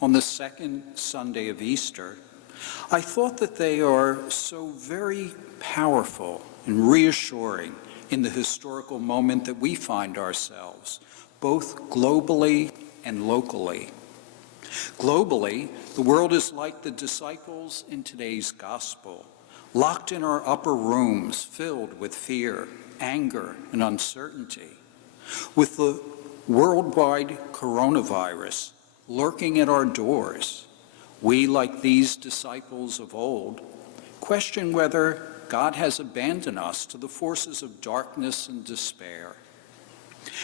on the second Sunday of Easter, I thought that they are so very powerful and reassuring in the historical moment that we find ourselves, both globally and locally. Globally, the world is like the disciples in today's gospel, locked in our upper rooms filled with fear, anger, and uncertainty. With the worldwide coronavirus lurking at our doors, we, like these disciples of old, question whether God has abandoned us to the forces of darkness and despair.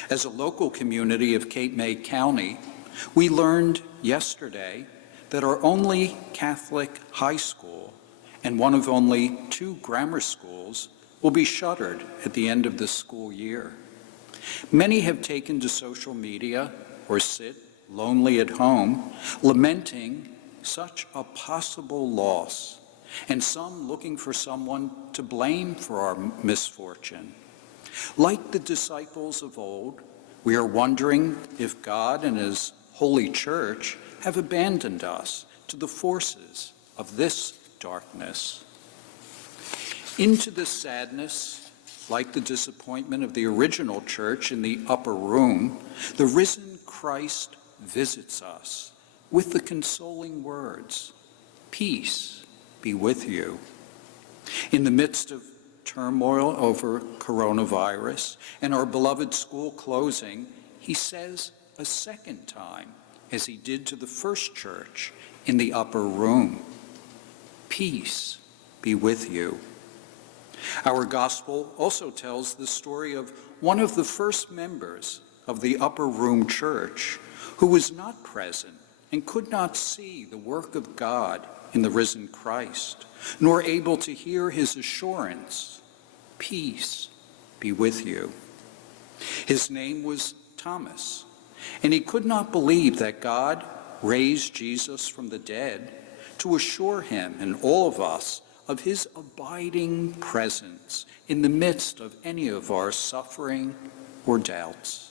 As a local community of Cape May County, we learned yesterday that our only Catholic high school and one of only 2 grammar schools will be shuttered at the end of the school year. Many have taken to social media or sit lonely at home, lamenting such a possible loss, and some looking for someone to blame for our misfortune. Like the disciples of old, we are wondering if God and His Holy Church have abandoned us to the forces of this darkness. Into the sadness, like the disappointment of the original church in the upper room, the risen Christ visits us with the consoling words, "Peace be with you." In the midst of turmoil over coronavirus and our beloved school closing, He says a second time, as He did to the first church in the upper room, "Peace be with you." Our gospel also tells the story of one of the first members of the upper room church who was not present and could not see the work of God in the risen Christ, nor able to hear His assurance, "Peace be with you." His name was Thomas, and he could not believe that God raised Jesus from the dead to assure him and all of us of His abiding presence in the midst of any of our suffering or doubts.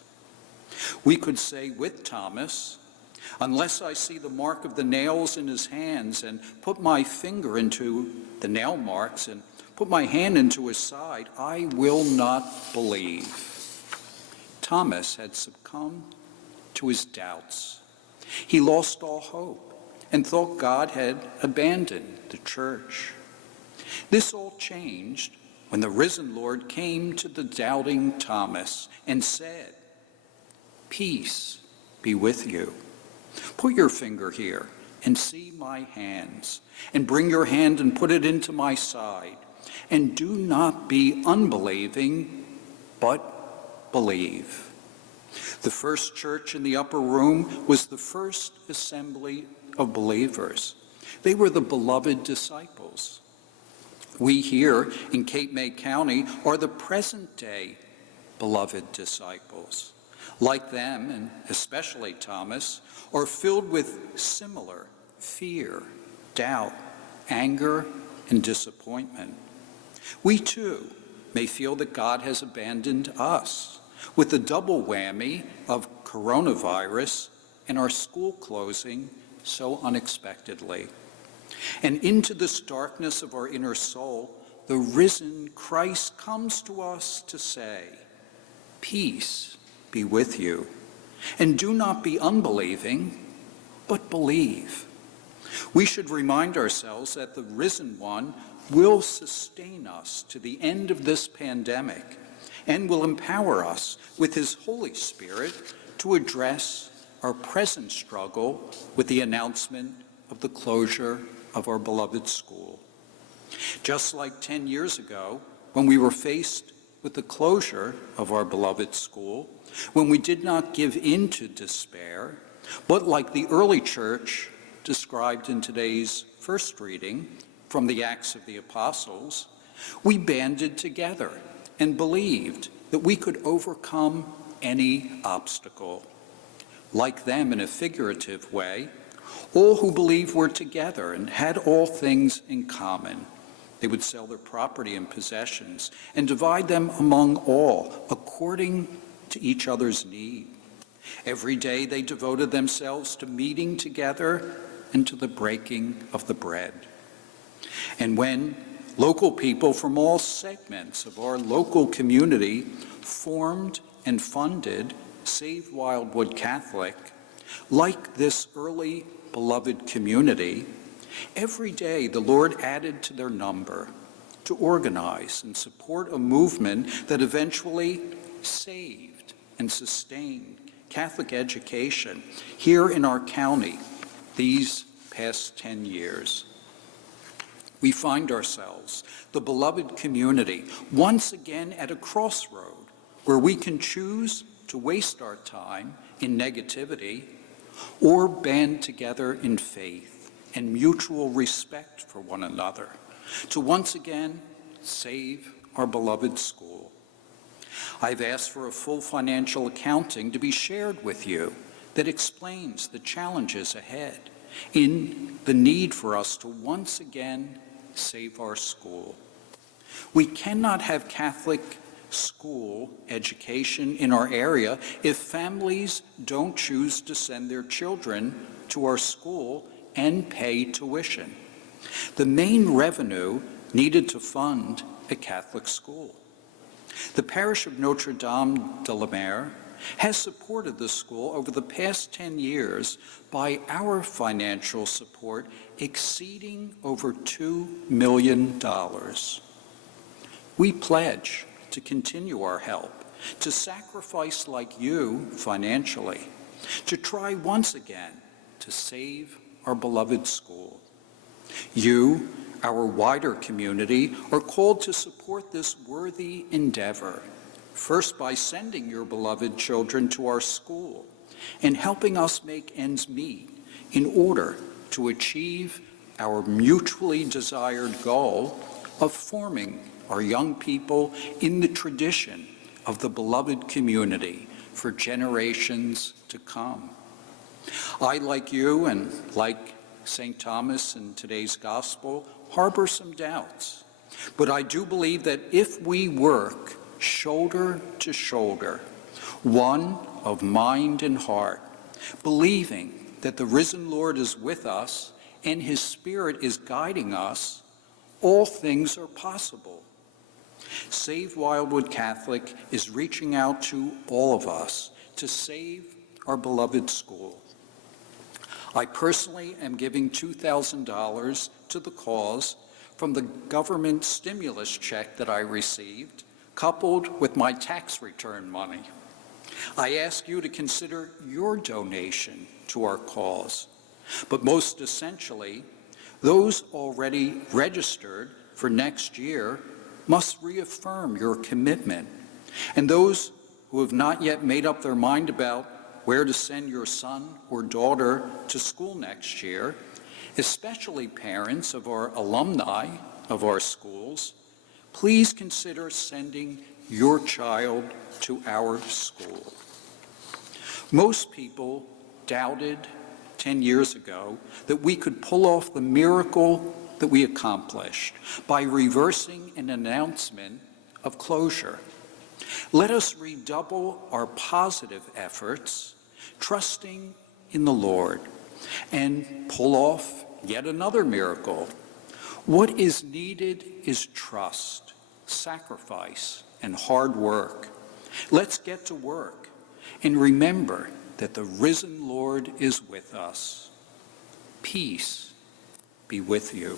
We could say with Thomas, "Unless I see the mark of the nails in His hands and put my finger into the nail marks and put my hand into His side, I will not believe." Thomas had succumbed to his doubts. He lost all hope and thought God had abandoned the church. This all changed when the risen Lord came to the doubting Thomas and said, "Peace be with you. Put your finger here and see my hands, and bring your hand and put it into my side, and do not be unbelieving, but believe." The first church in the upper room was the first assembly of believers. They were the beloved disciples. We here in Cape May County are the present-day beloved disciples. Like them, and especially Thomas, are filled with similar fear, doubt, anger, and disappointment. We too may feel that God has abandoned us, with the double whammy of coronavirus and our school closing so unexpectedly. And into this darkness of our inner soul, the risen Christ comes to us to say, "Peace be with you. And do not be unbelieving, but believe." We should remind ourselves that the risen one will sustain us to the end of this pandemic and will empower us with His Holy Spirit to address our present struggle with the announcement of the closure of our beloved school. Just like 10 years ago, when we were faced with the closure of our beloved school, when we did not give in to despair, but like the early church described in today's first reading from the Acts of the Apostles, we banded together and believed that we could overcome any obstacle. Like them in a figurative way, all who believed were together and had all things in common. They would sell their property and possessions and divide them among all according to each other's need. Every day they devoted themselves to meeting together and to the breaking of the bread. And when local people from all segments of our local community formed and funded Save Wildwood Catholic, like this early beloved community, every day the Lord added to their number to organize and support a movement that eventually saved and sustained Catholic education here in our county these past 10 years. We find ourselves, the beloved community, once again at a crossroad where we can choose to waste our time in negativity or band together in faith and mutual respect for one another to once again save our beloved school. I've asked for a full financial accounting to be shared with you that explains the challenges ahead in the need for us to once again save our school. We cannot have Catholic school education in our area if families don't choose to send their children to our school and pay tuition, the main revenue needed to fund a Catholic school. The parish of Notre Dame de la Mer has supported the school over the past 10 years by our financial support exceeding over $2 million. We pledge to continue our help, to sacrifice like you financially, to try once again to save our beloved school. You, our wider community, are called to support this worthy endeavor, first by sending your beloved children to our school and helping us make ends meet in order to achieve our mutually desired goal of forming our young people in the tradition of the beloved community for generations to come. I, like you and like St. Thomas in today's gospel, harbor some doubts, but I do believe that if we work shoulder to shoulder, one of mind and heart, believing that the risen Lord is with us and his Spirit is guiding us, all things are possible. Save Wildwood Catholic is reaching out to all of us to save our beloved school. I personally am giving $2,000 to the cause from the government stimulus check that I received, coupled with my tax return money. I ask you to consider your donation to our cause, but most essentially, those already registered for next year must reaffirm your commitment, and those who have not yet made up their mind about where to send your son or daughter to school next year, especially parents of our alumni of our schools, please consider sending your child to our school. Most people doubted 10 years ago that we could pull off the miracle that we accomplished by reversing an announcement of closure. Let us redouble our positive efforts, trusting in the Lord, and pull off yet another miracle. What is needed is trust, sacrifice, and hard work. Let's get to work and remember that the risen Lord is with us. Peace be with you.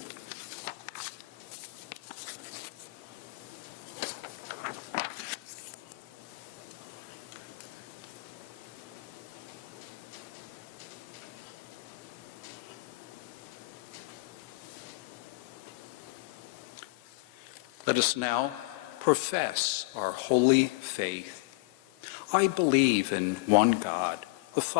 Let us now profess our holy faith. I believe in one God, the Father,